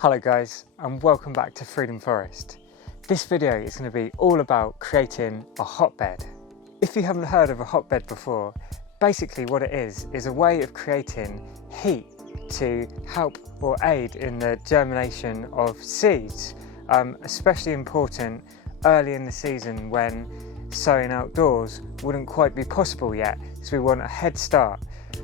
Hello guys, and welcome back to Freedom Forest. This video is going to be all about creating a hotbed. If you haven't heard of a hotbed before, basically what it is a way of creating heat to help or aid in the germination of seeds, especially important early in the season when sowing outdoors wouldn't quite be possible yet, so we want a head start.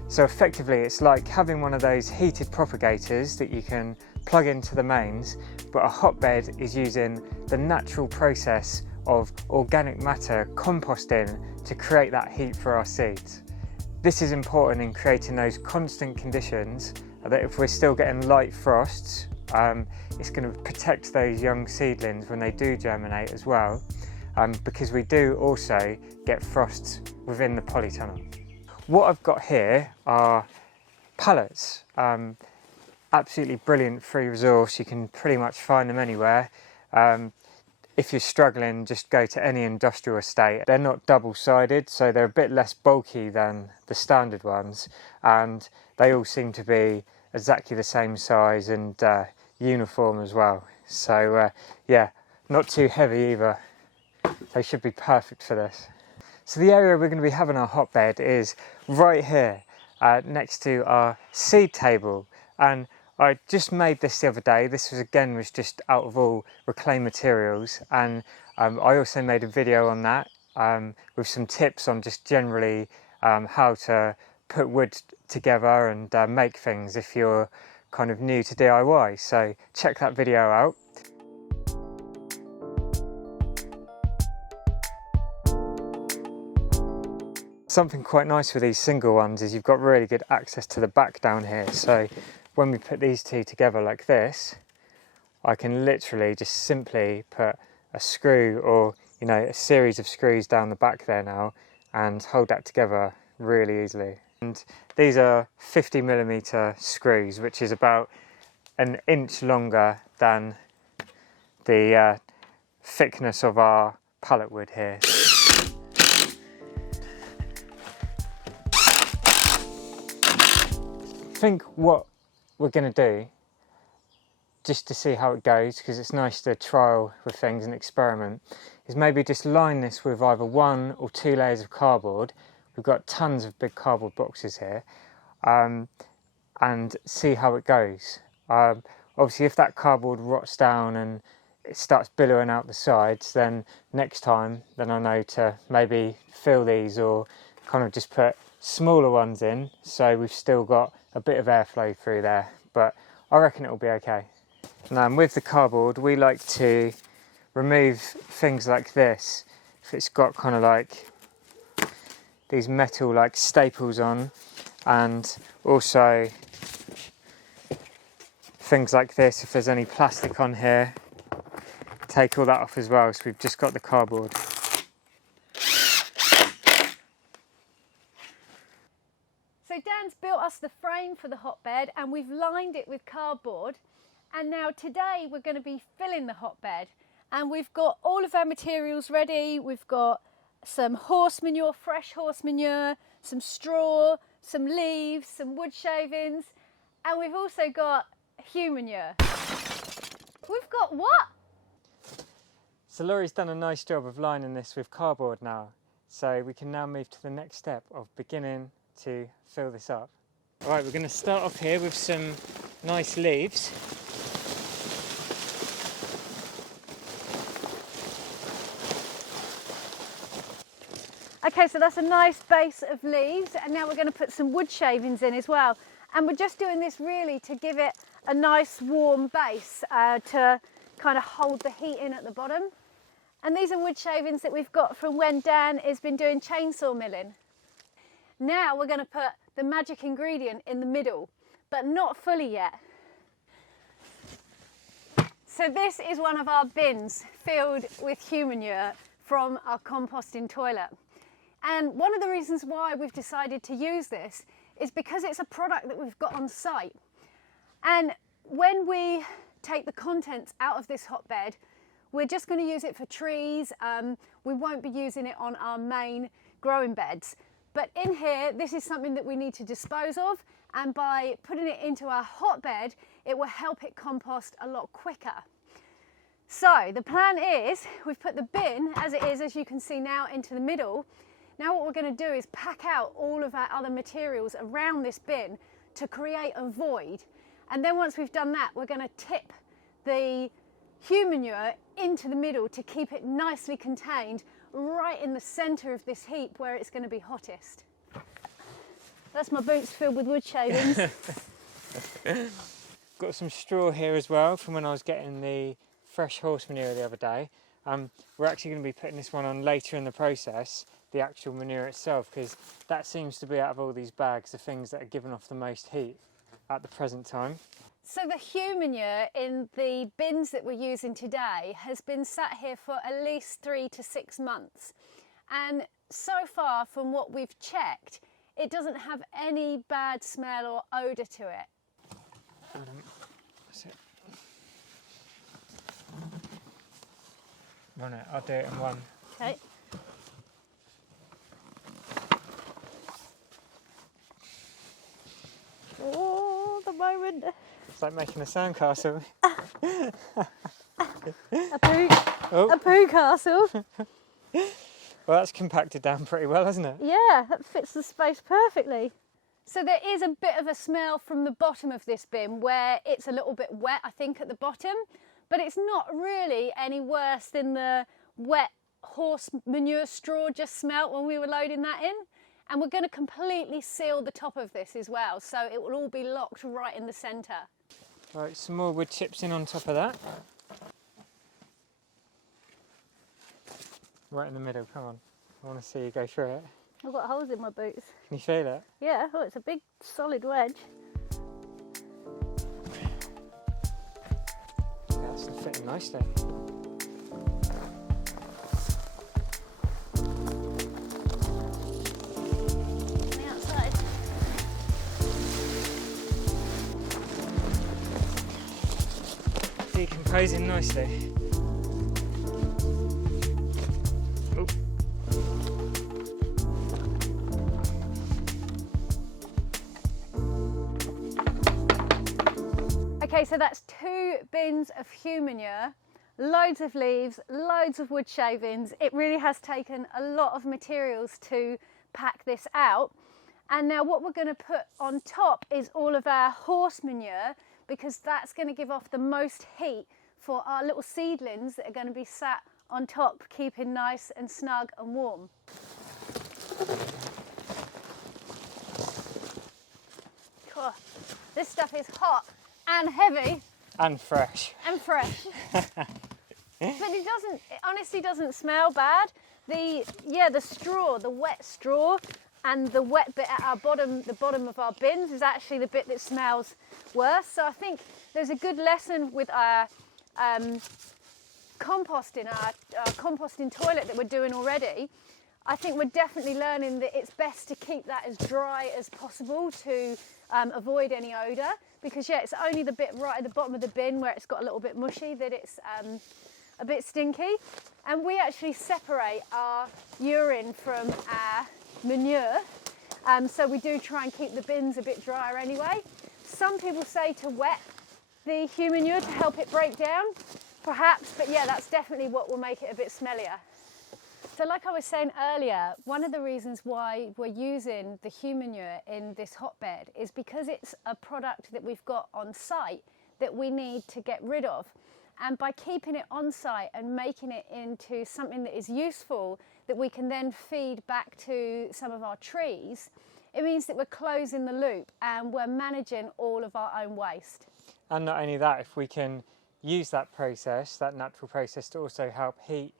So effectively it's like having one of those heated propagators that you can plug into the mains, but a hotbed is using the natural process of organic matter composting to create that heat for our seeds. This is important in creating those constant conditions that if we're still getting light frosts, it's going to protect those young seedlings when they do germinate as well, because we do also get frosts within the polytunnel. What I've got here are pallets. Absolutely brilliant free resource. You can pretty much find them anywhere. If you're struggling, just go to any industrial estate. They're not double-sided, so they're a bit less bulky than the standard ones, and they all seem to be exactly the same size and uniform as well. So yeah, not too heavy either. They should be perfect for this. So the area we're going to be having our hotbed is right here, next to our seed table. And I just made this the other day. This was just out of all reclaimed materials, and I also made a video on that with some tips on just generally how to put wood together and make things if you're kind of new to DIY. So check that video out. Something quite nice with these single ones is you've got really good access to the back down here. So when we put these two together like this, I can literally just simply put a screw or, you know, a series of screws down the back there now and hold that together really easily. And these are 50mm screws, which is about an inch longer than the thickness of our pallet wood here. I think what we're going to do, just to see how it goes, because it's nice to trial with things and experiment, is maybe just line this with either 1 or 2 layers of cardboard. We've got tons of big cardboard boxes here, and see how it goes. Obviously if that cardboard rots down and it starts billowing out the sides, then next time then I know to maybe fill these or kind of just put smaller ones in, so we've still got a bit of airflow through there, but I reckon it'll be okay. Now with the cardboard, we like to remove things like this. If it's got kind of like these metal like staples on, and also things like this, if there's any plastic on here, take all that off as well, so we've just got the cardboard. So Dan's built us the frame for the hotbed and we've lined it with cardboard, and now today we're going to be filling the hotbed, and we've got all of our materials ready. We've got some horse manure, fresh horse manure, some straw, some leaves, some wood shavings, and we've also got Humanure. We've got what? So Laurie's done a nice job of lining this with cardboard now, so we can now move to the next step of beginning to fill this up. Alright, we're going to start off here with some nice leaves. Okay, so that's a nice base of leaves, and now we're going to put some wood shavings in as well. And we're just doing this really to give it a nice warm base to kind of hold the heat in at the bottom. And these are wood shavings that we've got from when Dan has been doing chainsaw milling. Now we're going to put the magic ingredient in the middle, but not fully yet. So this is one of our bins filled with Humanure from our composting toilet. And one of the reasons why we've decided to use this is because it's a product that we've got on site. And when we take the contents out of this hotbed, we're just going to use it for trees. We won't be using it on our main growing beds. But in here, this is something that we need to dispose of, and by putting it into our hotbed, it will help it compost a lot quicker. So the plan is, we've put the bin as it is, as you can see now, into the middle. Now what we're going to do is pack out all of our other materials around this bin to create a void. And then once we've done that, we're going to tip the Humanure into the middle to keep it nicely contained right in the centre of this heap where it's going to be hottest. That's my boots filled with wood shavings. Got some straw here as well from when I was getting the fresh horse manure the other day. We're actually going to be putting this one on later in the process, the actual manure itself, because that seems to be, out of all these bags, the things that are giving off the most heat at the present time. So the Humanure in the bins that we're using today has been sat here for at least 3 to 6 months, and so far from what we've checked, it doesn't have any bad smell or odour to it. That's it. Run it, I'll do it in one. Okay. Oh, the moment. It's like making a sandcastle. A poo castle. Well, that's compacted down pretty well, hasn't it? Yeah, that fits the space perfectly. So there is a bit of a smell from the bottom of this bin where it's a little bit wet, I think, at the bottom, but it's not really any worse than the wet horse manure straw just smelt when we were loading that in. And we're going to completely seal the top of this as well, so it will all be locked right in the centre. Right, some more wood chips in on top of that. Right in the middle, come on. I want to see you go through it. I've got holes in my boots. Can you feel it? Yeah, oh, it's a big solid wedge. Yeah, that's fitting nicely. On the outside. Decomposing nicely. Oh. Okay, so that's 2 bins of Humanure, loads of leaves, loads of wood shavings. It really has taken a lot of materials to pack this out. And now what we're going to put on top is all of our horse manure, because that's going to give off the most heat for our little seedlings that are going to be sat on top, keeping nice and snug and warm. Cool. This stuff is hot and heavy. And fresh. And fresh. But it honestly doesn't smell bad. The straw, the wet straw, and the wet bit at our bottom, the bottom of our bins, is actually the bit that smells worse. So I think there's a good lesson with our composting, our composting toilet that we're doing already. I think we're definitely learning that it's best to keep that as dry as possible to avoid any odour, because yeah, it's only the bit right at the bottom of the bin where it's got a little bit mushy that it's a bit stinky. And we actually separate our urine from our manure, so we do try and keep the bins a bit drier anyway. Some people say to wet the Humanure to help it break down, perhaps, but yeah, that's definitely what will make it a bit smellier. So like I was saying earlier, one of the reasons why we're using the Humanure in this hotbed is because it's a product that we've got on site that we need to get rid of. And by keeping it on site and making it into something that is useful, that we can then feed back to some of our trees, it means that we're closing the loop and we're managing all of our own waste. And not only that, if we can use that process, that natural process, to also help heat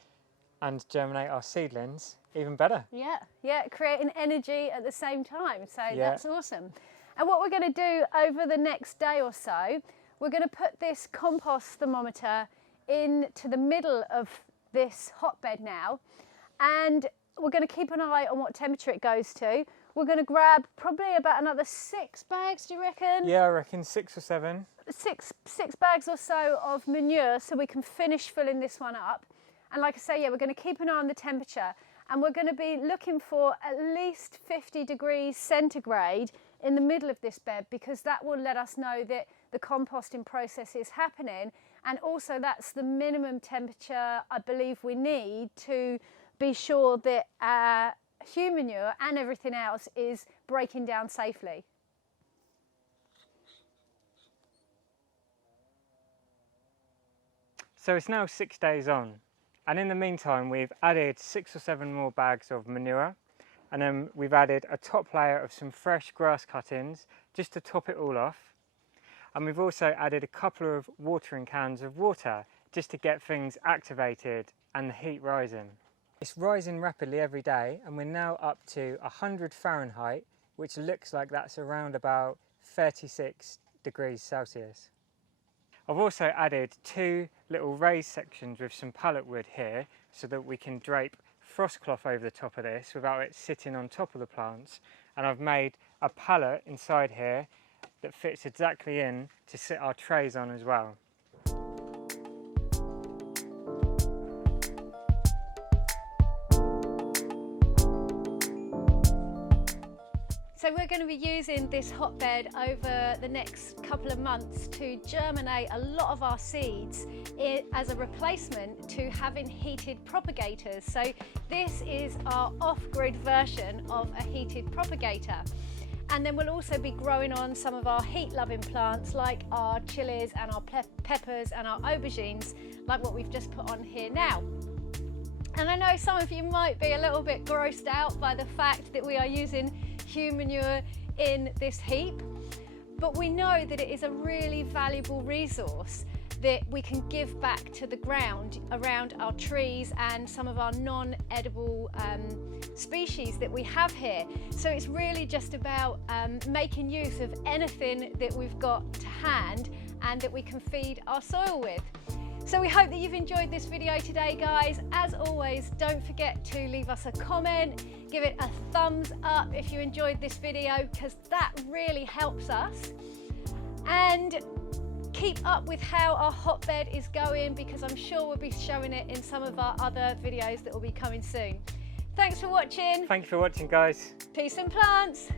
and germinate our seedlings, even better. Yeah, creating energy at the same time, so yeah. That's awesome. And what we're going to do over the next day or so, we're going to put this compost thermometer into the middle of this hotbed now, and we're going to keep an eye on what temperature it goes to. We're going to grab probably about another 6 bags, do you reckon? Yeah, I reckon 6 or 7. Six bags or so of manure, so we can finish filling this one up. And like I say, yeah, we're going to keep an eye on the temperature, and we're going to be looking for at least 50 degrees centigrade in the middle of this bed, because that will let us know that the the composting process is happening, and also that's the minimum temperature I believe we need to be sure that our Humanure and everything else is breaking down safely. So it's now 6 days on, and in the meantime we've added 6 or 7 more bags of manure, and then we've added a top layer of some fresh grass cuttings just to top it all off, and we've also added a couple of watering cans of water just to get things activated and the heat rising. It's rising rapidly every day, and we're now up to 100 Fahrenheit, which looks like that's around about 36 degrees Celsius. I've also added 2 little raised sections with some pallet wood here so that we can drape frost cloth over the top of this without it sitting on top of the plants, and I've made a pallet inside here that fits exactly in to sit our trays on as well. So we're going to be using this hotbed over the next couple of months to germinate a lot of our seeds as a replacement to having heated propagators. So this is our off-grid version of a heated propagator. And then we'll also be growing on some of our heat-loving plants like our chilies and our peppers and our aubergines, like what we've just put on here now. And I know some of you might be a little bit grossed out by the fact that we are using Humanure in this heap, but we know that it is a really valuable resource that we can give back to the ground around our trees and some of our non-edible species that we have here. So it's really just about making use of anything that we've got to hand and that we can feed our soil with. So we hope that you've enjoyed this video today, guys. As always, don't forget to leave us a comment, give it a thumbs up if you enjoyed this video, because that really helps us. And keep up with how our hotbed is going, because I'm sure we'll be showing it in some of our other videos that will be coming soon. Thanks for watching. Thank you for watching, guys. Peace and plants.